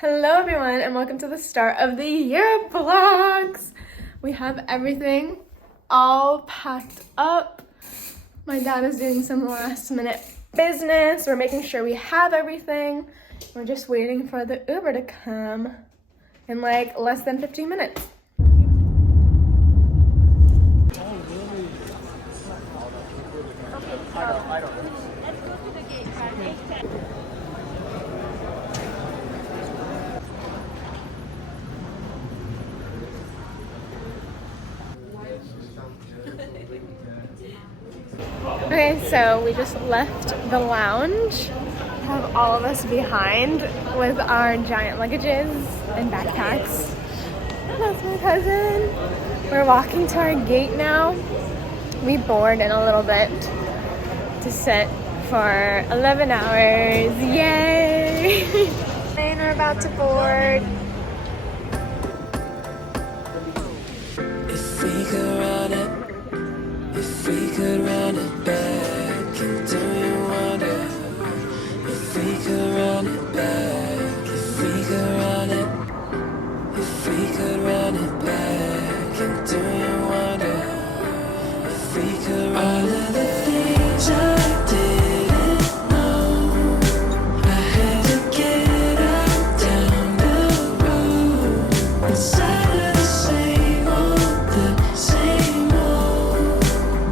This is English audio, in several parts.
Hello everyone and welcome to the start of the year vlogs. We have everything all packed up. My dad is doing some last minute business. We're making sure we have everything. We're just waiting for the Uber to come in like less than 15 minutes. Okay, so we just left the lounge. Have all of us behind with our giant luggages and backpacks. That's my cousin. We're walking to our gate now. We board in a little bit to sit for 11 hours. Yay! And we're about to board. If we could run it, if we could run it back, and do you wonder? If we could run it back, if we could run it, if we could run it back, and do you wonder? If we could run it, all of the things I didn't know, I had to get out down the road, inside of the same old,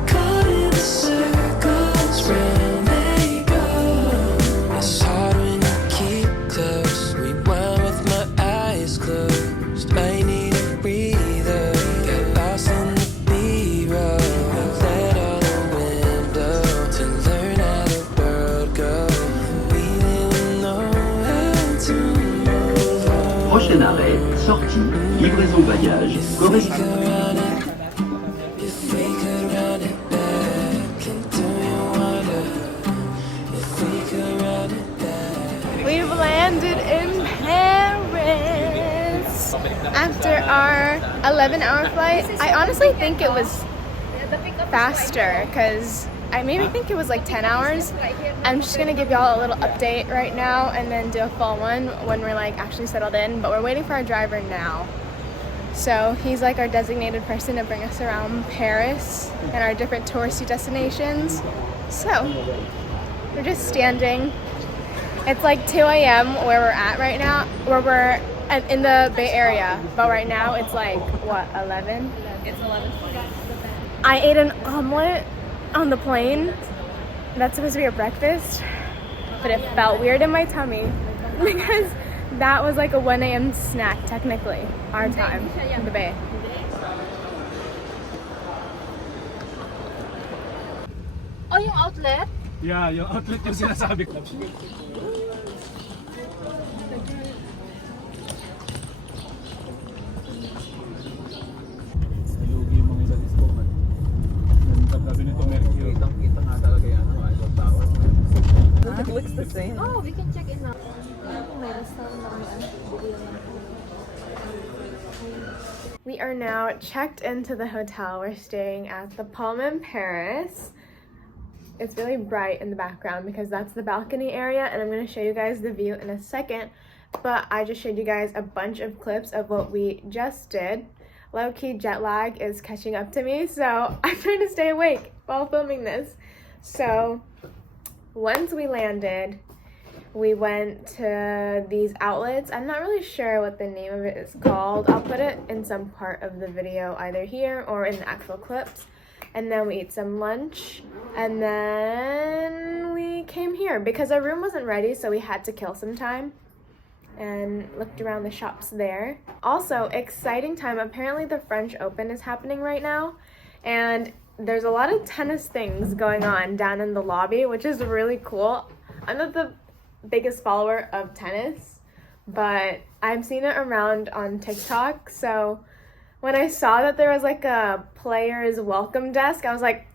caught in the circles round they go. It's hard when you keep close, rewind with my eyes closed. I need a breather, got lost in the B-roll, let out the window to learn how the world goes. We didn't know how to move on. Prochain arrêt, sortie, livraison bagages, correspondance. If we could run it back, and do you wonder? If we could run it back. We've landed in Paris after our 11-hour flight. I honestly think it was faster because I maybe think it was like 10 hours. I'm just gonna give y'all a little update right now and then do a full one when we're like actually settled in, but we're waiting for our driver now. So he's like our designated person to bring us around Paris and our different touristy destinations. So we're just standing. It's like 2 a.m. where we're at right now, where we're in the Bay Area, but right now it's like, what, 11? It's 11. I ate an omelet on the plane. That's supposed to be a breakfast, but it felt weird in my tummy because that was like a 1 a.m. snack, technically, our time in the Bay. Oh, yung outlet? Yeah, yung outlet yung sinasabi ko. Nalugi yung mga isang iskoman. Nagkagabi nito Mercury. Kitang-kita nga talaga yan. Eiffel Tower. It looks the same. Oh, we can check it now. We are now checked into the hotel. We're staying at the Palm in Paris. It's really bright in the background because that's the balcony area, and I'm going to show you guys the view in a second, but I just showed you guys a bunch of clips of what we just did. Low-key jet lag is catching up to me, so I'm trying to stay awake while filming this. So once we landed, we went to these outlets. I'm not really sure what the name of it is called. I'll put it in some part of the video, either here or in the actual clips. And then we ate some lunch, and then we came here because our room wasn't ready, so we had to kill some time and looked around the shops there. Also, exciting time. Apparently the French Open is happening right now, and there's a lot of tennis things going on down in the lobby, which is really cool. I'm not the biggest follower of tennis, but I've seen it around on TikTok, so when I saw that there was like a player's welcome desk, I was like,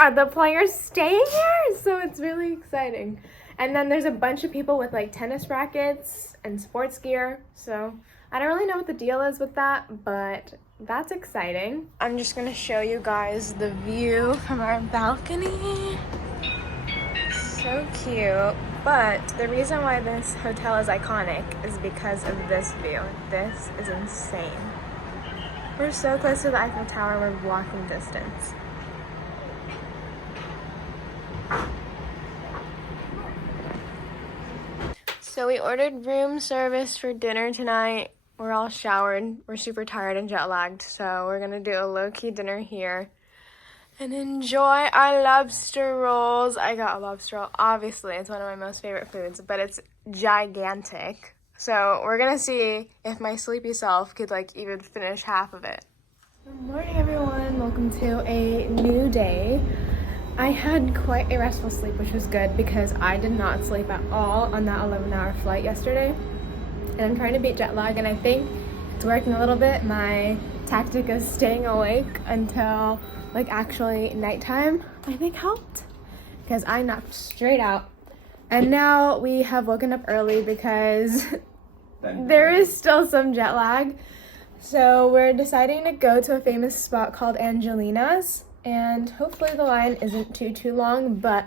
are the players staying here? So it's really exciting. And then there's a bunch of people with like tennis rackets and sports gear. So I don't really know what the deal is with that, but that's exciting. I'm just gonna show you guys the view from our balcony. So cute. But the reason why this hotel is iconic is because of this view. This is insane. We're so close to the Eiffel Tower, we're walking distance. So we ordered room service for dinner tonight. We're all showered. We're super tired and jet lagged, so we're gonna do a low-key dinner here and enjoy our lobster rolls. I got a lobster roll. Obviously, it's one of my most favorite foods, but it's gigantic. So we're gonna see if my sleepy self could like even finish half of it. Good morning, everyone. Welcome to a new day. I had quite a restful sleep, which was good because I did not sleep at all on that 11-hour flight yesterday. And I'm trying to beat jet lag, and I think it's working a little bit. My tactic is staying awake until like actually nighttime, I think helped, because I knocked straight out. And now we have woken up early because there is still some jet lag. So we're deciding to go to a famous spot called Angelina's, and hopefully the line isn't too long, but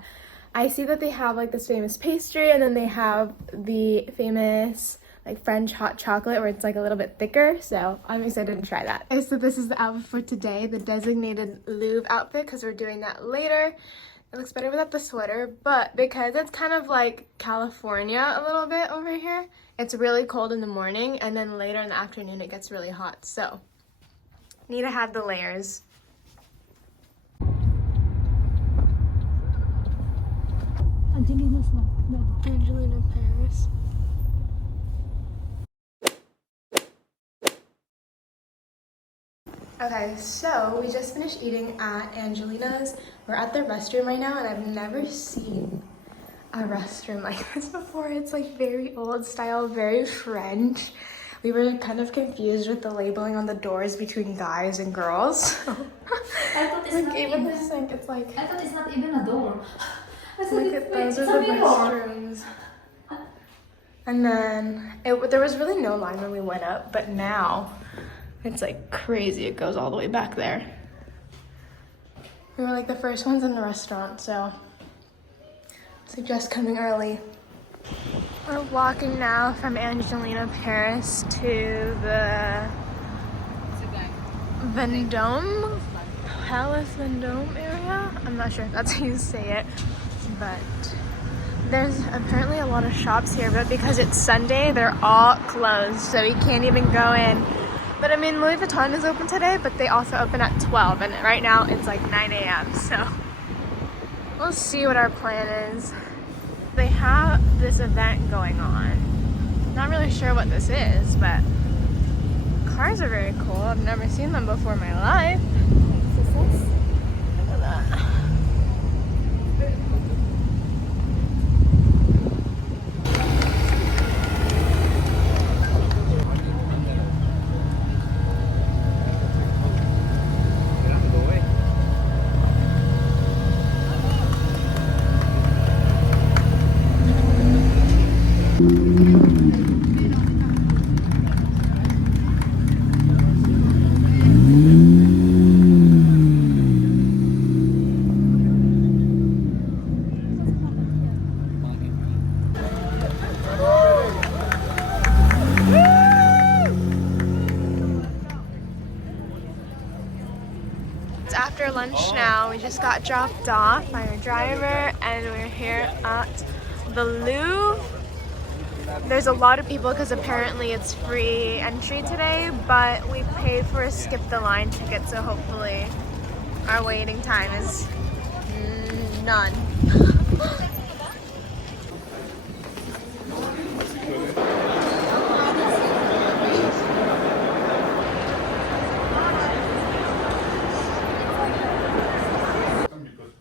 I see that they have like this famous pastry, and then they have the famous like French hot chocolate where it's like a little bit thicker, so I'm excited to try that. Okay, so this is the outfit for today, the designated Louvre outfit, because we're doing that later. It looks better without the sweater, but because it's kind of like California a little bit over here, it's really cold in the morning, and then later in the afternoon it gets really hot, so need to have the layers. Angelina, Paris. Okay, so we just finished eating at Angelina's. We're at the restroom right now, and I've never seen a restroom like this before. It's like very old style, very French. We were kind of confused with the labeling on the doors between guys and girls. I thought it's Like not even even. the sink, it's like, I thought it's not even a door. I thought look it's, at those it's are a the mirror. restrooms. And then there was really no line when we went up, but now it's like crazy. It goes all the way back there. We were like the first ones in the restaurant, so I suggest coming early. We're walking now from Angelina, Paris to the Vendôme, Palace Vendôme area. I'm not sure if that's how you say it, but there's apparently a lot of shops here, but because it's Sunday, they're all closed, so we can't even go in. But I mean, Louis Vuitton is open today, but they also open at 12, and right now it's like 9 a.m., so we'll see what our plan is. They have this event going on. Not really sure what this is, but cars are very cool. I've never seen them before in my life. Look at that. It's after lunch now. We just got dropped off by our driver, and we're here at the Louvre. There's a lot of people because apparently it's free entry today, but we paid for a skip the line ticket, so hopefully our waiting time is none. Because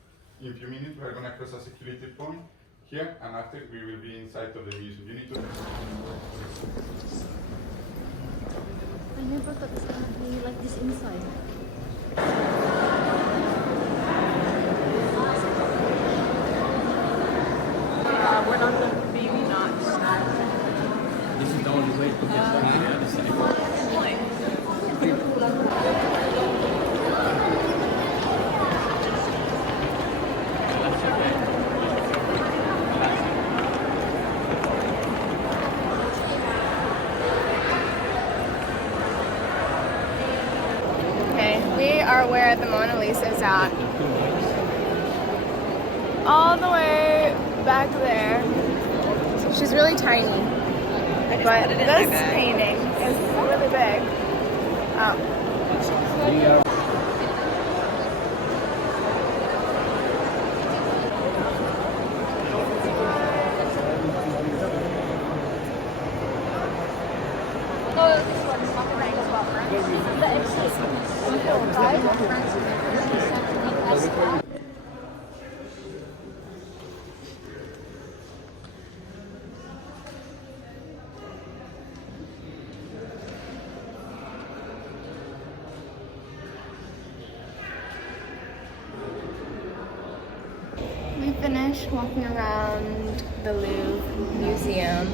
in a few minutes we are going to cross a security point here, and after we will be inside of the museum. You need to. I never thought it's gonna be like this inside. We're not the baby knots. This is the only way to get back to the other side. are where the Mona Lisa is at. All the way back there. She's really tiny. But this painting is really big. Oh. We finished walking around the Louvre Museum.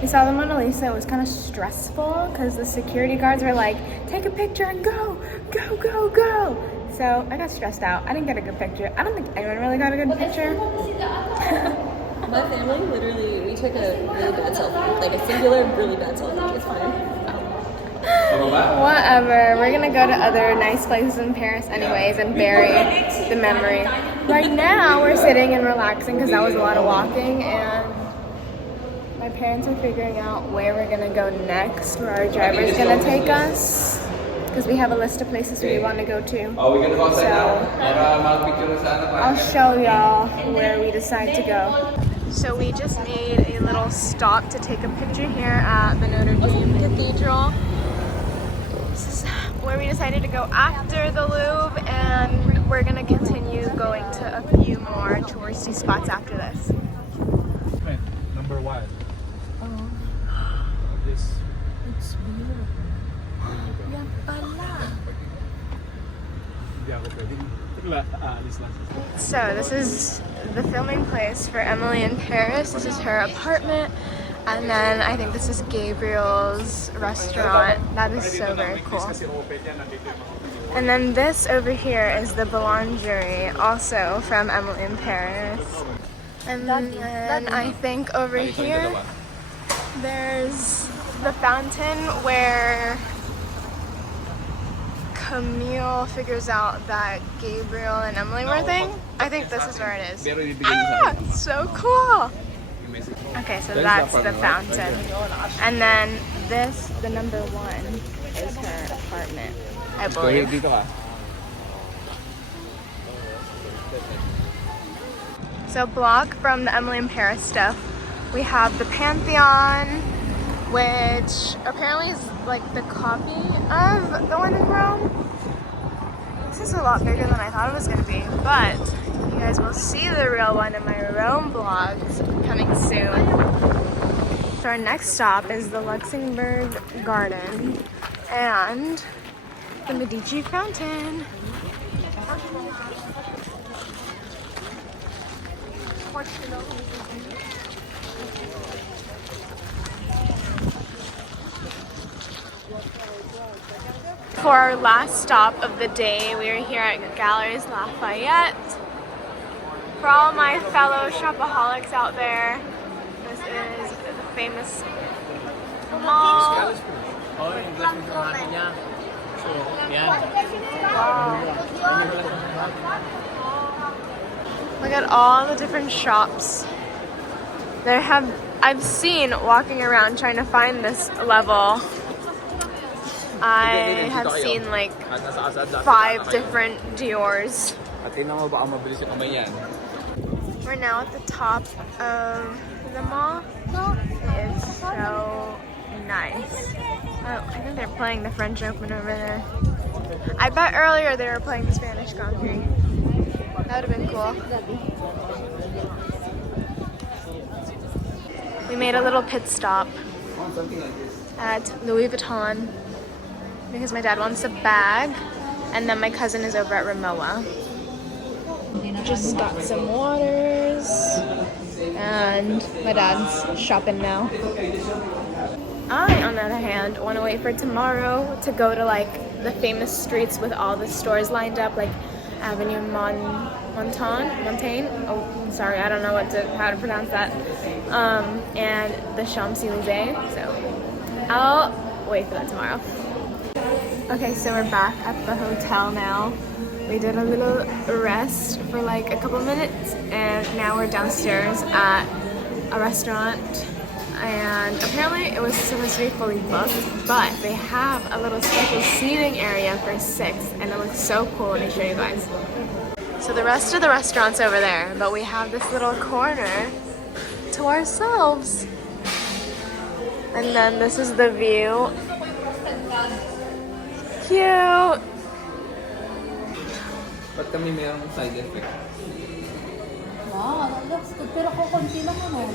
We saw the Mona Lisa. It was kind of stressful because the security guards were like, take a picture and go, go, go, go. So I got stressed out. I didn't get a good picture. I don't think anyone really got a good picture. My family, literally, we took a really bad selfie. Like a singular, really bad selfie. It's fine. Whatever. We're gonna go to other nice places in Paris anyways and bury the memory. Right now we're sitting and relaxing because that was a lot of walking, and my parents are figuring out where we're gonna go next, where our driver's gonna take us, because we have a list of places we want to go to. Oh, we're gonna go outside So I'll show y'all where we decide to go. So we just made a little stop to take a picture here at the Notre Dame Cathedral. This is where we decided to go after the Louvre, and we're gonna continue going to a few more touristy spots after this. Number 1. This. It's beautiful. Yan pala. Hindi ako pwede. Aalis lang. So this is the filming place for Emily in Paris. This is her apartment. And then I think this is Gabriel's restaurant. That is so very cool. And then this over here is the Boulangerie, also from Emily in Paris. And then I think over here, there's the fountain where Camille figures out that Gabriel and Emily were a thing. I think this is where it is. Ah, so cool. Okay, so that's the fountain. And then this, the number 1, is her apartment, I believe. So block from the Emily in Paris stuff, we have the Panthéon, which apparently is like the copy of the one in Rome. This is a lot bigger than I thought it was going to be, but you guys will see the real one in my Rome vlogs coming soon. So our next stop is the Luxembourg Gardens and the Medici Fountain. For our last stop of the day, we are here at Galeries Lafayette. For all my fellow shopaholics out there, this is the famous mall. Look at all the different shops. I've seen walking around trying to find this level. I have seen like 5 different Diors. We're now at the top of the mall. It is so nice. Oh, I think they're playing the French Open over there. I bet earlier they were playing the Spanish Grand Prix. That would have been cool. We made a little pit stop at Louis Vuitton because my dad wants a bag, and then my cousin is over at Ramoa. Just got some waters, and my dad's shopping now. I, on the other hand, want to wait for tomorrow to go to like the famous streets with all the stores lined up, like Avenue Montaigne. Oh, sorry, I don't know how to pronounce that. And the Champs-Élysées. So I'll wait for that tomorrow. Okay, so we're back at the hotel now. We did a little rest for like a couple minutes and now we're downstairs at a restaurant, and apparently it was supposed to be fully booked, but they have a little special seating area for 6 and it looks so cool. Let me show you guys. So the rest of the restaurant's over there, but we have this little corner to ourselves. And then this is the view. Cute! Ba't kami mayroong side effect? Wow, looks good. Pero kukunti lang ano.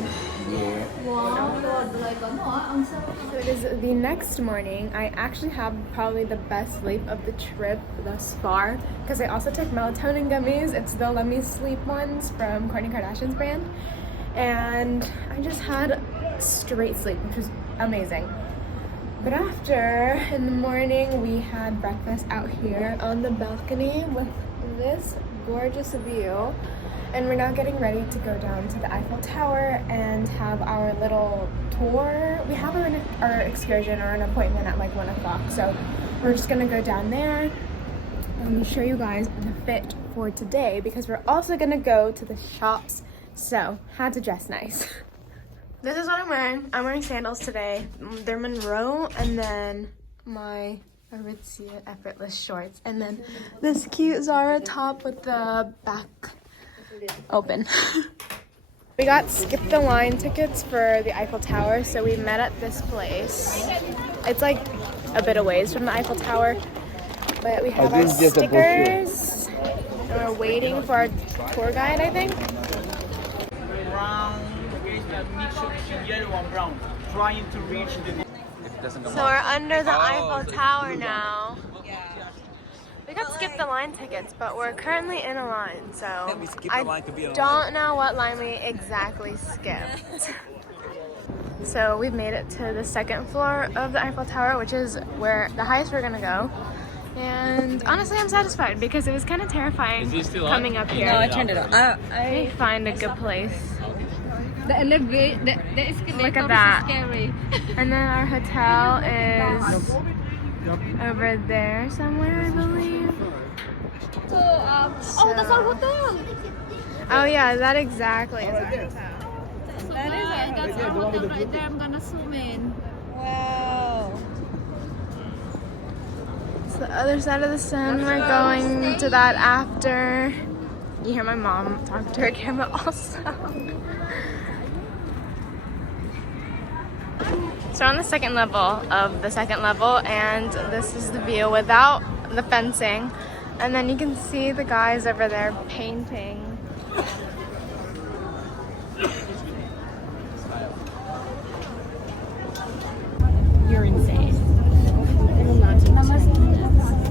Yeah. Wow, like ano ang sarap. So it is the next morning. I actually have probably the best sleep of the trip thus far because I also took melatonin gummies. It's the Let Me Sleep ones from Kourtney Kardashian's brand. And I just had straight sleep, which was amazing. But after, in the morning, we had breakfast out here on the balcony with this gorgeous view. And we're now getting ready to go down to the Eiffel Tower and have our little tour. We have our excursion or an appointment at like 1 o'clock. So we're just gonna go down there. Let me show you guys the fit for today because we're also gonna go to the shops. So, had to dress nice. This is what I'm wearing. I'm wearing sandals today. They're Monroe, and then my Aritzia Effortless shorts. And then this cute Zara top with the back open. We got skip the line tickets for the Eiffel Tower, so we met at this place. It's like a bit of ways from the Eiffel Tower, but we have our stickers. And we're waiting for our tour guide, I think. Brown, okay, that mixture between yellow and brown, trying to reach the. So we're under the Eiffel Tower now. We got skip the line tickets, but we're currently in a line, so I don't know what line we exactly skipped. So we've made it to the 2nd floor of the Eiffel Tower, which is where the highest we're gonna go. And honestly, I'm satisfied because it was kind of terrifying coming up here. No, I turned it on. I find a good place. The elevator, the escalator Look at that. is scary. And then our hotel is over there somewhere, I believe. So, oh, that's our hotel. Oh yeah, that exactly is our hotel. That is that's our hotel right there. I'm gonna zoom in. Wow. It's the other side of the sun. We're going to that after. You hear my mom talk to her camera also. So we're on the 2nd level of the 2nd level, and this is the view without the fencing. And then you can see the guys over there painting. You're insane.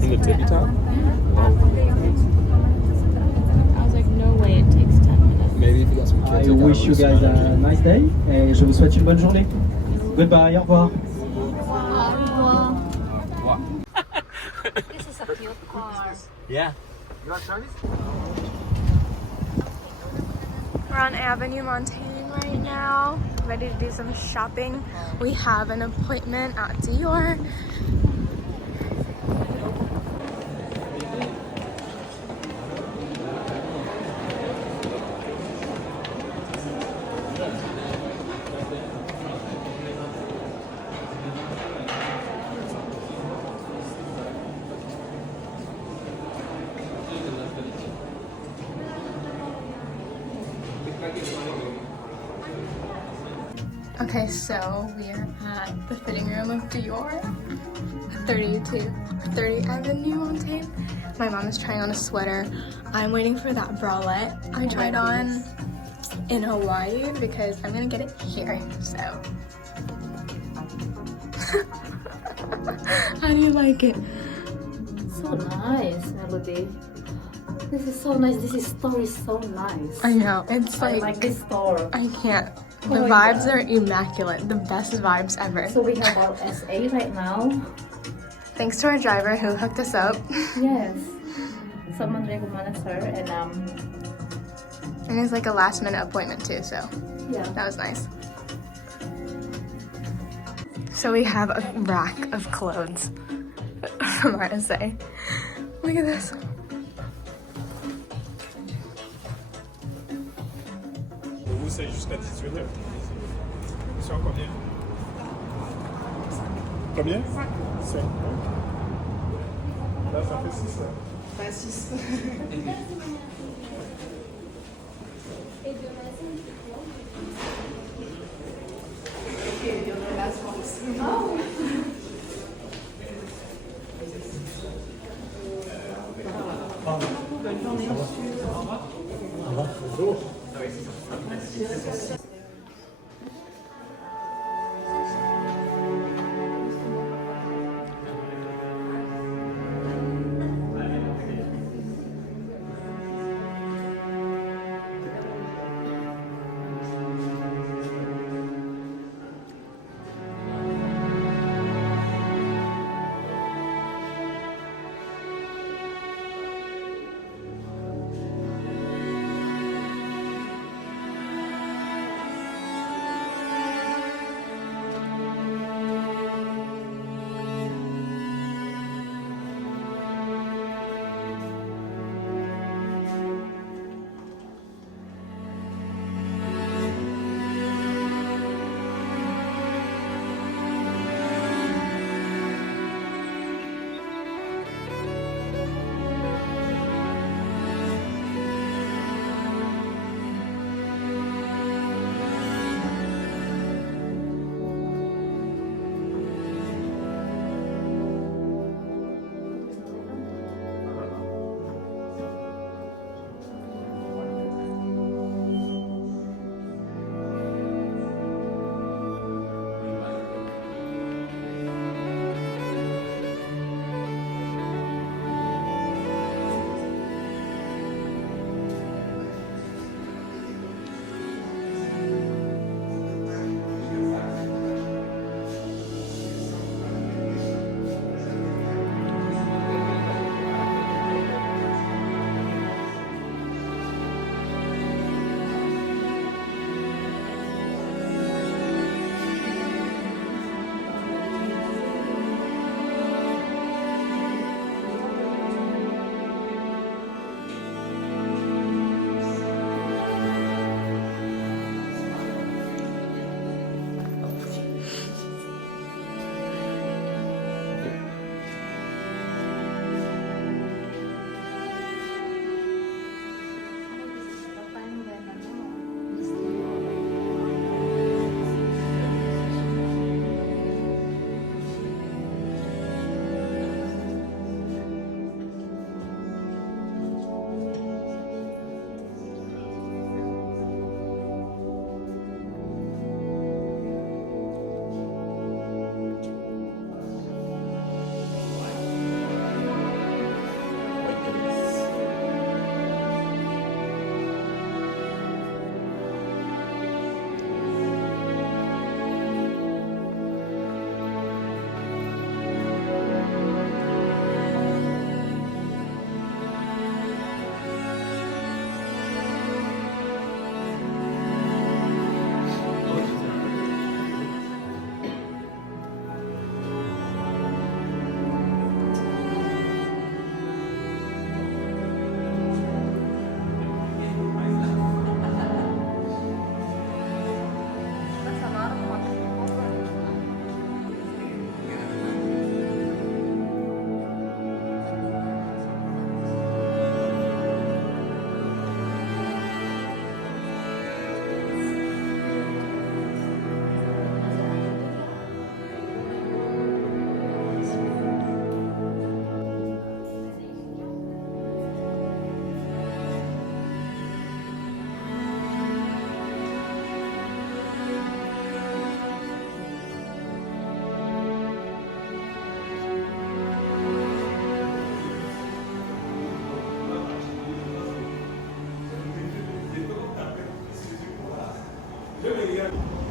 In the tippy top? I was like, no way it takes 10 minutes. Maybe if you got some kids. I wish you guys a nice day et je vous souhaite une bonne journée. Goodbye, au revoir. This is a cute car. Yeah. We're on Avenue Montaigne right now, ready to do some shopping. We have an appointment at Dior. Okay, so we are at the fitting room of Dior, 30 Avenue Montaigne. My mom is trying on a sweater. I'm waiting for that bralette I tried on in Hawaii because I'm gonna get it here, so. How do you like it? So nice, Melody. This is so nice. This store is so nice. I know, it's I like, like this store. I can't. Oh The my vibes God. are immaculate, the best vibes ever. So we have our SA right now. Thanks to our driver who hooked us up. Yes. Someone recommended her and And it's like a last minute appointment too, so yeah. that was nice. So we have a rack of clothes. from RSA. Look at this. Vous, c'est jusqu'à 18h. C'est en combien? Combien? 5. Là, ça fait 6. Pas 6. Bonne journée. Au revoir. Bonjour.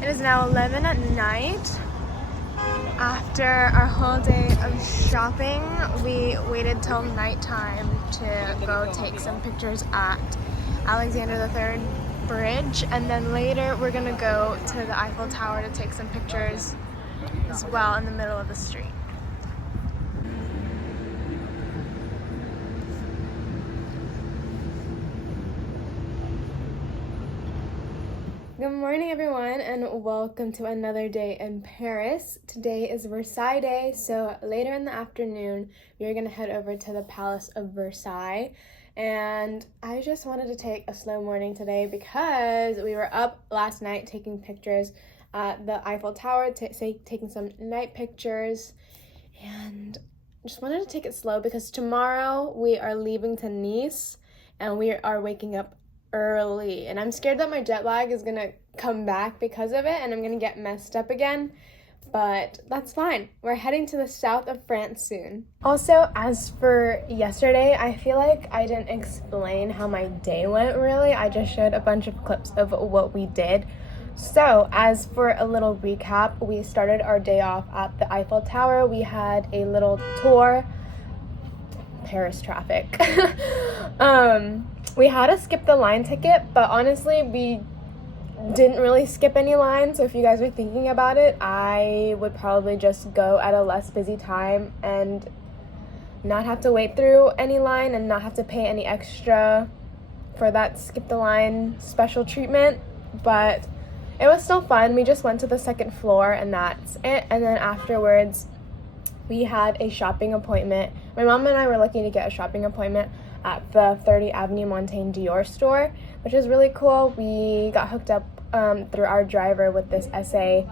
It is now 11 at night. After our whole day of shopping, we waited till nighttime to go take some pictures at Alexander III Bridge, and then later we're gonna go to the Eiffel Tower to take some pictures as well in the middle of the street. Good morning, everyone, and welcome to another day in Paris. Today is Versailles Day, so later in the afternoon, we're gonna head over to the Palace of Versailles. And I just wanted to take a slow morning today because we were up last night taking pictures at the Eiffel Tower, taking some night pictures, and just wanted to take it slow because tomorrow we are leaving to Nice, and we are waking up early, and I'm scared that my jet lag is gonna come back because of it and I'm gonna get messed up again, but that's fine. We're heading to the south of France soon. Also, as for yesterday, I feel like I didn't explain how my day went really. I just showed a bunch of clips of what we did. So as for a little recap, we started our day off at the Eiffel Tower. We had a little tour. Paris traffic. We had to skip the line ticket, but honestly, we didn't really skip any lines. So if you guys are thinking about it, I would probably just go at a less busy time and not have to wait through any line and not have to pay any extra for that skip the line special treatment. But it was still fun. We just went to the second floor and that's it. And then afterwards, we had a shopping appointment. My mom and I were lucky to get a shopping appointment at the 30 Avenue Montaigne Dior store, which is really cool. We got hooked up through our driver with this essay,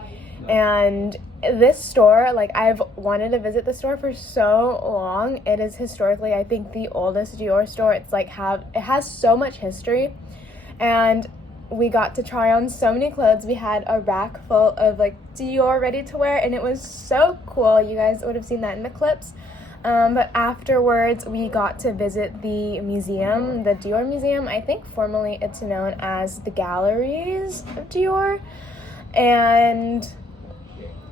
and this store, like, I've wanted to visit the store for so long. It is historically, I think, the oldest Dior store. It's like it has so much history, and we got to try on so many clothes. We had a rack full of like Dior ready to wear, and it was so cool. You guys would have seen that in the clips. But afterwards, we got to visit the museum, the Dior Museum. I think formerly it's known as the Galeries of Dior. And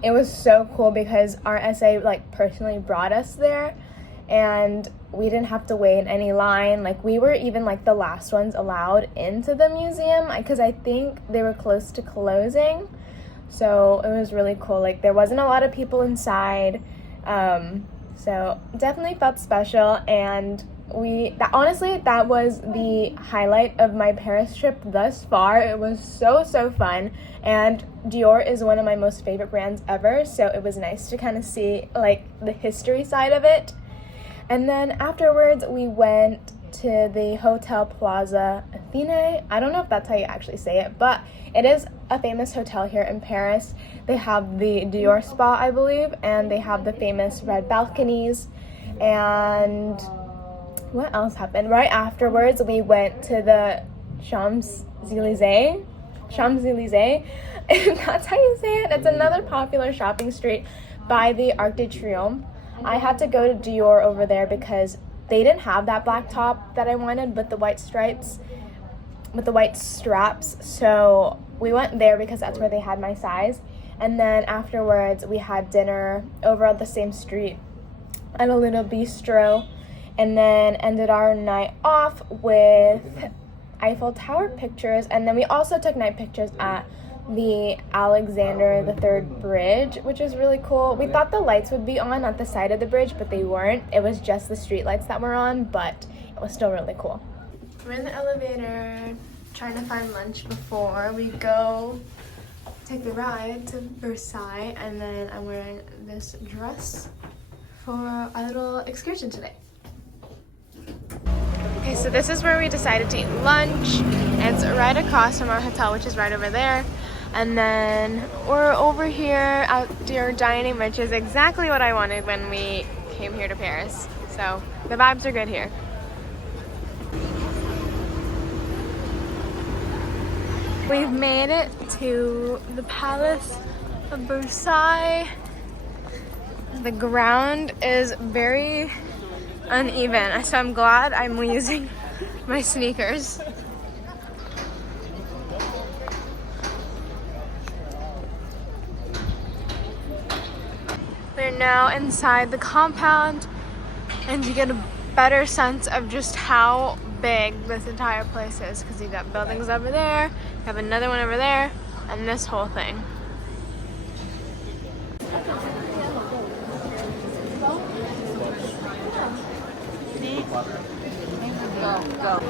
it was so cool because our SA like personally brought us there, and we didn't have to wait in any line. Like, we were even like the last ones allowed into the museum because I think they were close to closing. So it was really cool. Like, there wasn't a lot of people inside. So definitely felt special, and honestly, that was the highlight of my Paris trip thus far. It was so fun, and Dior is one of my most favorite brands ever, so it was nice to kind of see like the history side of it. And then afterwards, we went to the Hotel Plaza Athene. I don't know if that's how you actually say it, but it is a famous hotel here in Paris. They have the Dior Spa, I believe, and they have the famous red balconies. And what else happened? Right afterwards, we went to the Champs-Élysées. If that's how you say it. It's another popular shopping street by the Arc de Triomphe. I had to go to Dior over there because they didn't have that black top that I wanted with the white stripes, with the white straps. So we went there because that's where they had my size. And then afterwards, we had dinner over at the same street at a little bistro, and then ended our night off with Eiffel Tower pictures. And then we also took night pictures at the Alexander III Bridge, which is really cool. We thought the lights would be on at the side of the bridge, but they weren't. It was just the street lights that were on, but it was still really cool. We're in the elevator trying to find lunch before we go take the ride to Versailles, and then I'm wearing this dress for a little excursion today. Okay, so this is where we decided to eat lunch. It's right across from our hotel, which is right over there. And then we're over here at Dior Dining, which is exactly what I wanted when we came here to Paris. So the vibes are good here. We've made it to the Palace of Versailles. The ground is very uneven, so I'm glad I'm using my sneakers. We're now inside the compound, and you get a better sense of just how big this entire place is, because you got buildings over there, you have another one over there, and this whole thing. Go.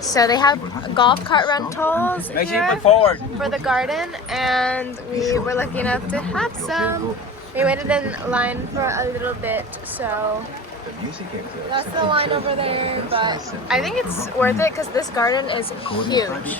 So they have golf cart rentals Make sure you here put forward. for the garden, and we were lucky enough to have some. We waited in line for a little bit, so that's the line over there, but I think it's worth it because this garden is huge.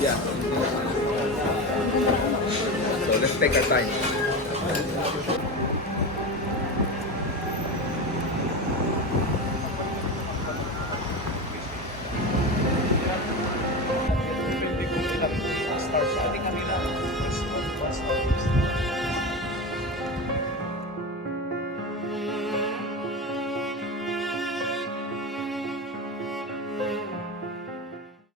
Yeah. So let's take our time.